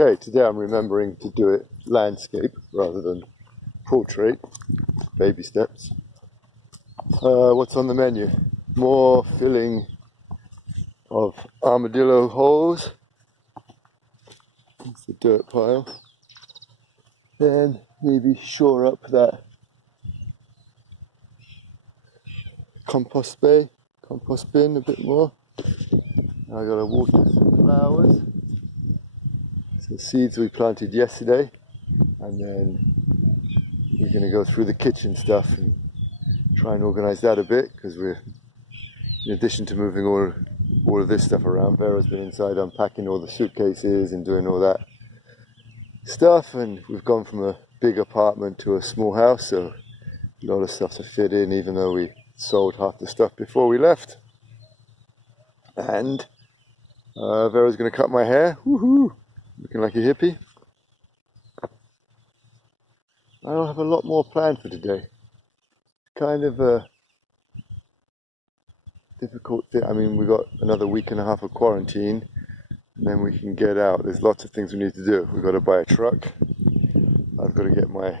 Okay, today I'm remembering to do it landscape rather than portrait. Baby steps. What's on the menu? More filling of armadillo holes. That's the dirt pile. Then maybe shore up that compost bin a bit more. I gotta water some flowers. Some seeds we planted yesterday, and then we're going to go through the kitchen stuff and try and organise that a bit, because we're, in addition to moving all of this stuff around, Vera's been inside unpacking all the suitcases and doing all that stuff, and we've gone from a big apartment to a small house, so a lot of stuff to fit in, even though we sold half the stuff before we left. And Vera's going to cut my hair. Woohoo! Looking like a hippie. I don't have a lot more planned for today. Kind of a difficult thing. I mean, we've got another week and a half of quarantine, and then we can get out. There's lots of things we need to do. We've got to buy a truck. I've got to get my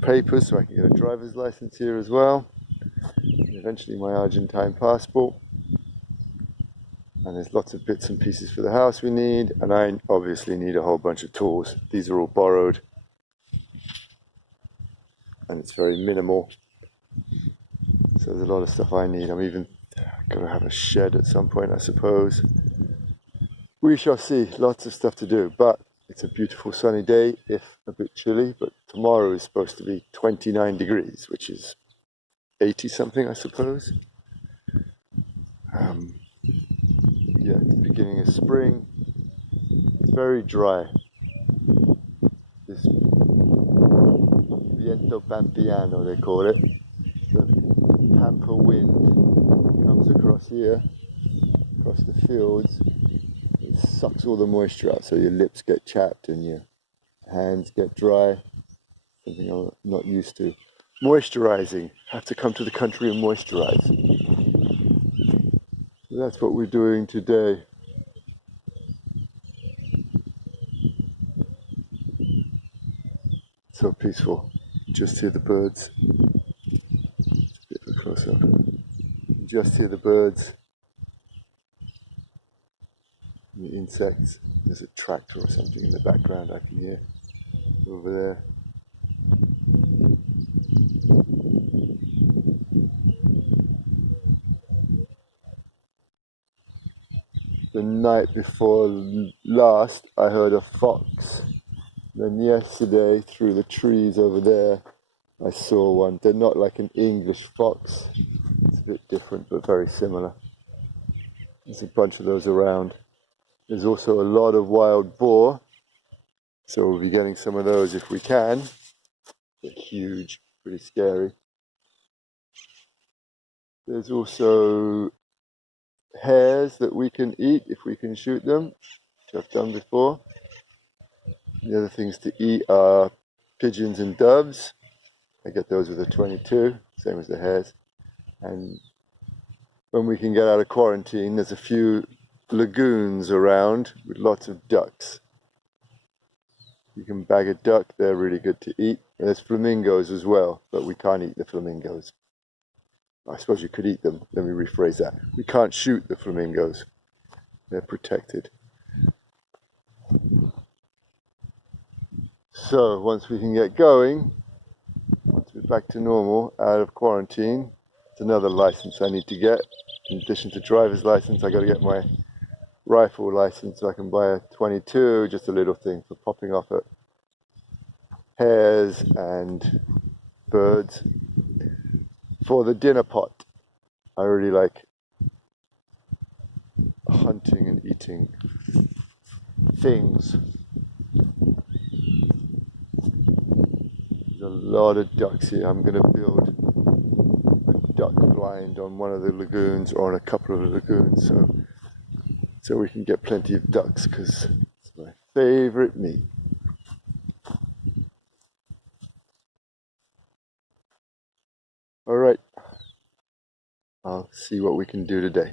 papers so I can get a driver's license here as well. And eventually my Argentine passport. And there's lots of bits and pieces for the house we need. And I obviously need a whole bunch of tools. These are all borrowed. And it's very minimal. So there's a lot of stuff I need. I'm even going to have a shed at some point, I suppose. We shall see. Lots of stuff to do. But it's a beautiful sunny day, if a bit chilly. But tomorrow is supposed to be 29 degrees, which is 80 something, I suppose. Yeah, it's the beginning of spring. It's very dry. This viento pampiano, they call it. The Pampa wind comes across here, across the fields. It sucks all the moisture out, so your lips get chapped and your hands get dry. Something I'm not used to. Moisturizing. Have to come to the country and moisturize. So that's what we're doing today. So peaceful. Just hear the birds. It's a bit of a close-up. Just hear the birds. And the insects. There's a tractor or something in the background I can hear. Over there. The night before last, I heard a fox. Then yesterday, through the trees over there, I saw one. They're not like an English fox. It's a bit different, but very similar. There's a bunch of those around. There's also a lot of wild boar. So we'll be getting some of those if we can. They're huge, pretty scary. There's also hares that we can eat if we can shoot them, which I've done before. The other things to eat are pigeons and doves. I get those with a 22, same as the hares. And when we can get out of quarantine, there's a few lagoons around with lots of ducks. You can bag a duck, they're really good to eat. And there's flamingos as well, but we can't eat the flamingos. I suppose you could eat them. Let me rephrase that. We can't shoot the flamingos. They're protected. So once we can get going, once we're back to normal, out of quarantine, it's another license I need to get. In addition to driver's license, I got to get my rifle license so I can buy a 22, just a little thing for popping off at hares and birds. For the dinner pot, I really like hunting and eating things. There's a lot of ducks here. I'm going to build a duck blind on one of the lagoons, or on a couple of the lagoons, so we can get plenty of ducks, because it's my favorite meat. All right, I'll see what we can do today.